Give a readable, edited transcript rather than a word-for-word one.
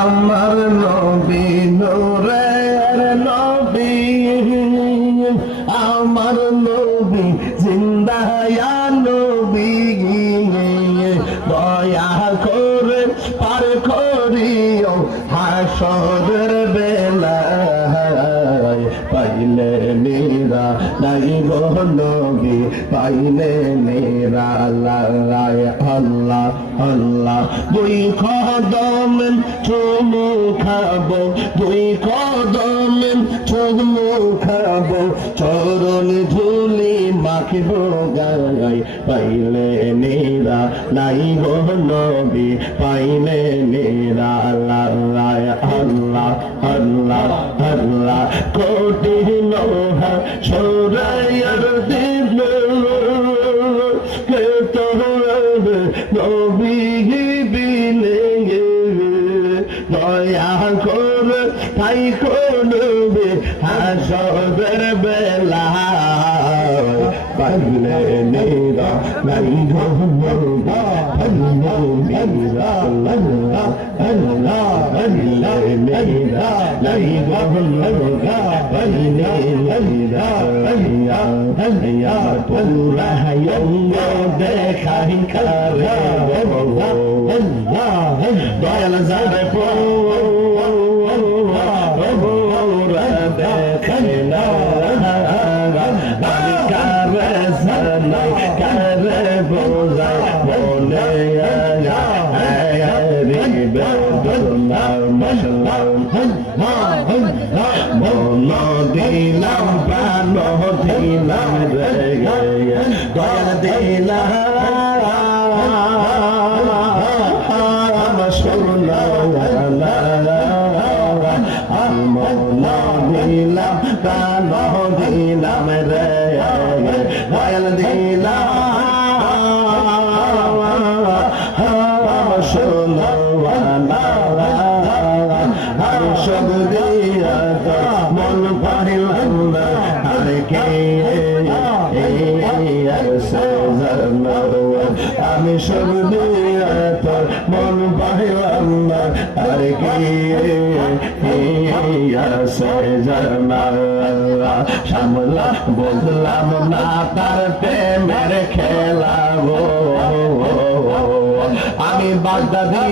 আমার নবী নূরের নবী, আমার নবী জিন্দা নবী, দয়া করে পার করিও হাসরের বেলায়, পাইলে নিরা নাই গো নবী, পাইলে নিরালায়। আল্লাহ আল্লাহ দুই কদম চুমু খাবো, দুই কদম চুমু খাবো, চরণ ধুলি মাখবো গায়, পাইলে নিরা নাই গো নবী, পাইলে নিরালায়। আল্লাহ আল্লাহ আল্লাহ কোটি লোহা সরাইয়ার দিল, কে তো নবী বিনে দয়া করে তাই করবে হাসরের বেলা, পাইলে নিরা নাই গো নবী, পাইলে নিরা আল্লাহ আল্লাহ পাইলে নিরা নাই গো নবী, পাইলে নিরা আল্লাহ পুরা অঙ্গ দেখাই কারে দয়াল যাবে পুরা দেখে না, কারে জানাই কারে বোঝাই মনে মন দিলাম প্রাণ দিলাম রে দয়াল দিলাম সোনা, মন দিলাম প্রাণ দিলাম রে দয়াল দিলাম সোনা, সব দিয়া মন পাইলাম না আর কে আমি সব দিয়া তোর মন পাইলাম না আর কে সামলা বুঝলাম না তার প্রেমের খেলা, আমি বাগদাদি